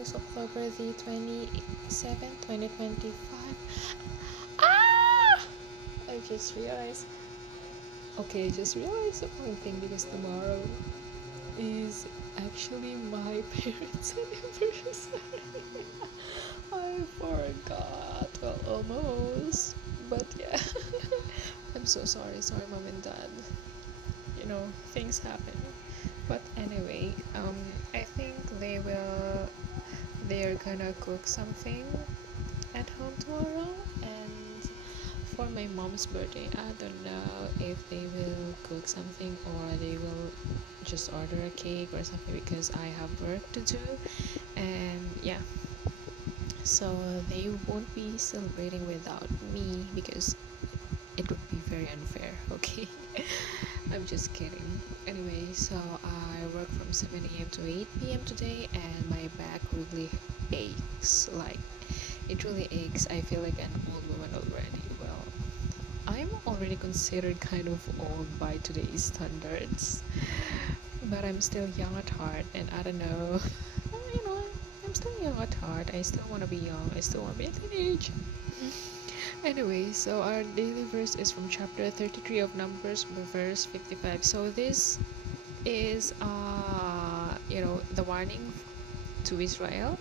is October the 27th, 2025. Ah! I just realized. Okay, I just realized one thing because tomorrow is actually my parents' anniversary. I forgot. Well, almost. But yeah. I'm so sorry. Sorry, mom and dad. Things happen. But anyway, I think they're gonna cook something at home tomorrow. And for my mom's birthday, I don't know if they will cook something or they will just order a cake or something because I have work to do. And yeah, so they won't be celebrating without me because it would be very unfair. Okay. I'm just kidding. Anyway, so I work from 7 a.m. to 8 p.m. today, and my back really aches. Like, it really aches. I feel like an old woman already. Well, I'm already considered kind of old by today's standards, but I'm still young at heart, and I don't know. You know, I'm still young at heart. I still want to be young. I still want to be a teenage. Anyway, so our daily verse is from chapter 33 of Numbers, verse 55. So this is the warning to Israel.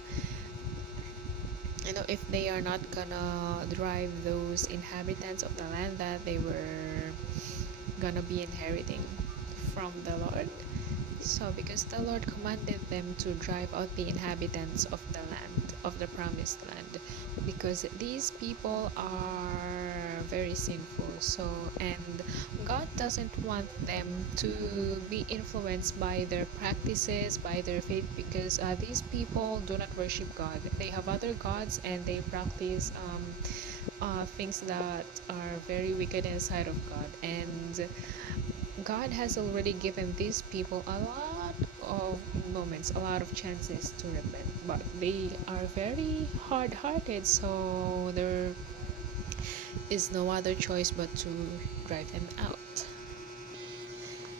If they are not gonna drive those inhabitants of the land that they were gonna be inheriting from the Lord. So because the Lord commanded them to drive out the inhabitants of the land, of the promised land, because these people are very sinful. So, and God doesn't want them to be influenced by their practices, by their faith, because these people do not worship God. They have other gods and they practice things that are very wicked inside of God. And God has already given these people a lot of moments, a lot of chances to repent, but they are very hard hearted, so there is no other choice but to drive them out.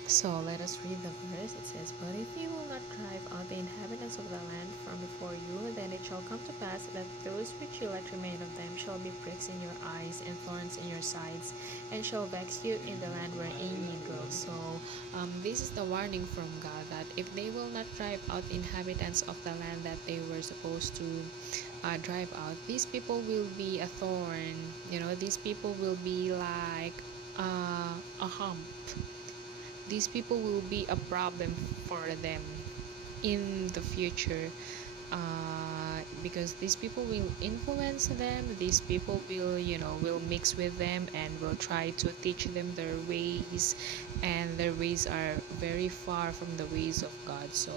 So let us read the verse. It says, "But if you will not drive out the inhabitants of the land from before you, then it shall come to pass that those which elect remain of them shall be pricks in your eyes and thorns in your sides, and shall vex you in the land wherein ye go." So this is the warning from God that if they will not drive out the inhabitants of the land that they were supposed to drive out, these people will be a thorn. These people will be like a hump. These people will be a problem for them in the future, because these people will influence them. These people will mix with them and will try to teach them their ways, and their ways are very far from the ways of God. So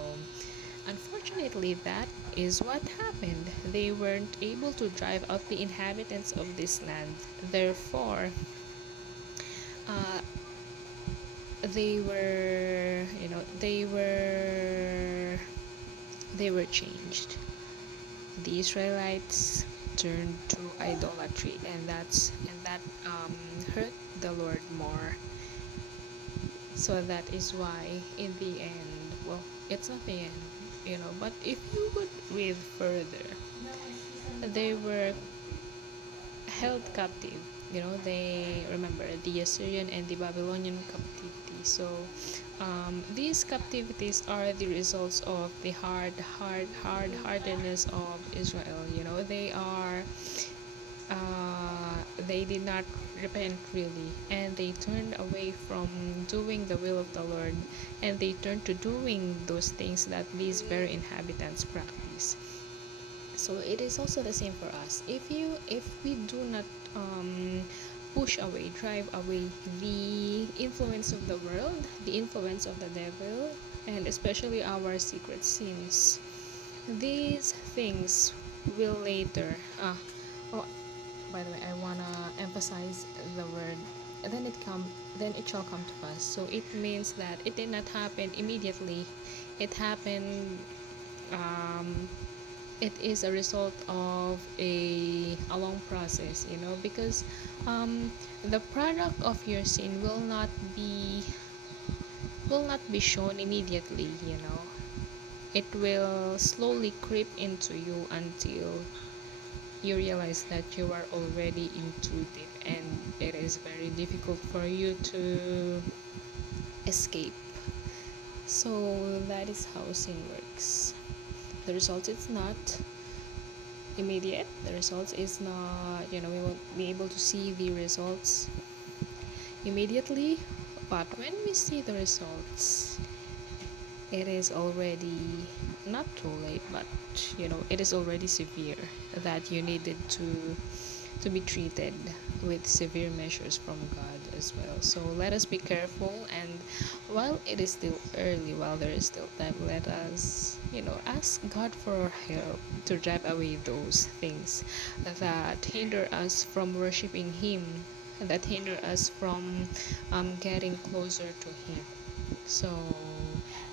unfortunately, that is what happened. They weren't able to drive out the inhabitants of this land. Therefore, uh, they were you know they were changed. The Israelites turned to idolatry, and that hurt the Lord more. So that is why in the end, well, it's not the end, but if you would read further, they were held captive. They remember the Assyrian and the Babylonian captivity. So these captivities are the results of the hard-heartedness of Israel. They did not repent really, and they turned away from doing the will of the Lord, and they turned to doing those things that these very inhabitants practice. So it is also the same for us. If we do not drive away the influence of the world, the influence of the devil, and especially our secret sins, these things will later oh, by the way, I wanna emphasize the word then it shall come to pass. So it means that it did not happen immediately. It happened it is a result of a long process, because the product of your sin will not be shown immediately. it will slowly creep into you until you realize that you are already in too deep, and it is very difficult for you to escape. So that is how sin works. The result is not immediate. The result is not, we won't be able to see the results immediately, but when we see the results, it is already not too late, but it is already severe, that you needed to be treated with severe measures from God as well. So let us be careful, and while it is still early, while there is still time, let us ask God for help to drive away those things that hinder us from worshiping Him, that hinder us from getting closer to Him. So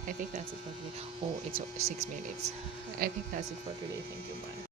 I think that's it for today. Oh, it's 6 minutes. I think that's it for today. Thank you. Bye.